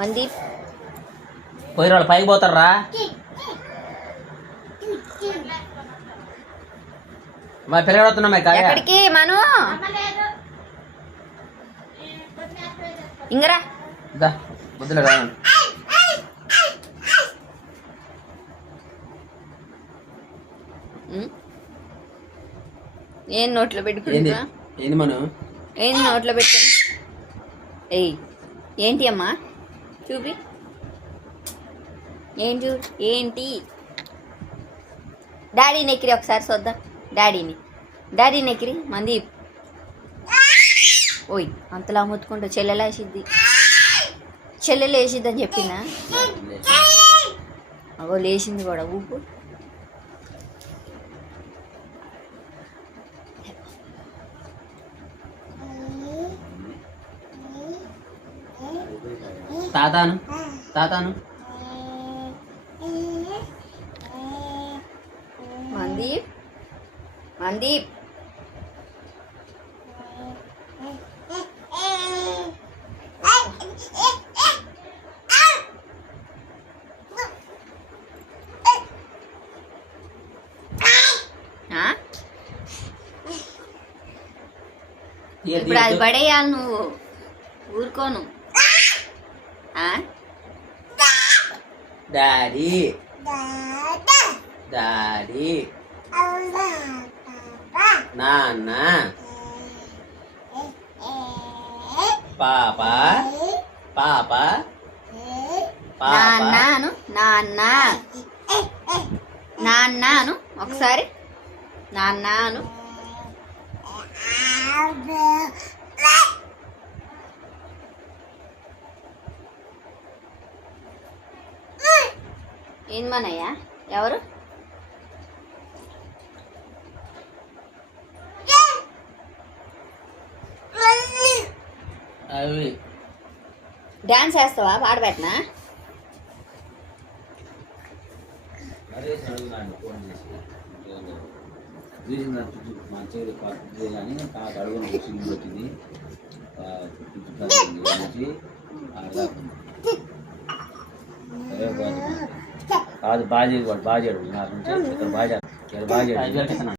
మంది పోయి వాళ్ళు పైకి పోతారా మా పిల్లలు వస్తున్నామే ఎక్కడికి మను ఇంగరా బుద్ధులు రా ఏం నోట్లో పెట్టుకుంటా ఏంది మను ఏంది నోట్లో పెట్టుకుని ఏయ్ ఏంటి అమ్మా చూపి ఏంటి ఏంటి డాడీని ఎక్కిరి ఒకసారి చూద్దాం డాడీని ఎక్కిరి మంది ఓయ్ అంతలా ముత్తుకుంటా చెల్లెలా వేసిద్ది చెల్లెలు వేసిద్ది అని చెప్పిందా అగో లేచింది కూడా ఊపు తాతాను మందీప్ ఇప్పుడు అది పడేయాలి నువ్వు ఊరుకోను డాడీ డాడీ నాన్న పాప పాప నాన్నాను నాన్నాను ఒకసారి నాన్నాను ఏంది మనయ్య ఎవరు అవి డాన్స్ వేస్తావా పాట పెట్టనా కాదు బాగా చేయడు నాకు బాగా చేయడు బాగా